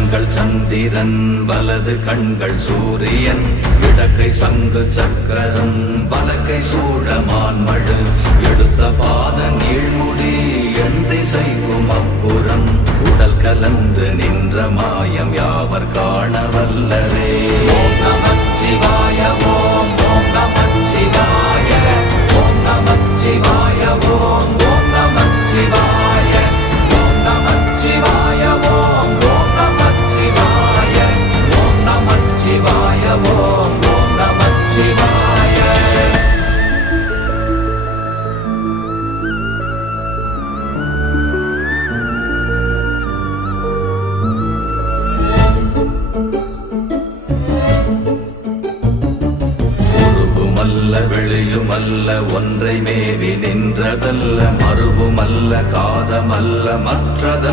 கண்கள் சந்திரன் வலது கண்கள் சூரியன் இடக்கை சங்கு சக்கரம் வலக்கை சூழமான்மழு எடுத்த பாத நீழ்முடி எண் திசைக்கும் அப்புறம் உடல் கலந்து நின்ற மாயம் யாவர் காண வல்லரே. ஓம் நமச்சிவாய ஓம் ஓம் நமச்சிவாய ஓம் நமச்சிவாய ஓம் ஓம் நமச்சிவாய ஓம் நமச்சிவாய ஓம் ஓம் நமச்சிவாய ஓம் நமச்சிவாய ஓம் ஓம் நமச்சிவாய. வெளியுமல்ல ஒன்றை மேவி நின்றதல்ல மறுவுமல்ல காதமல்ல மற்றத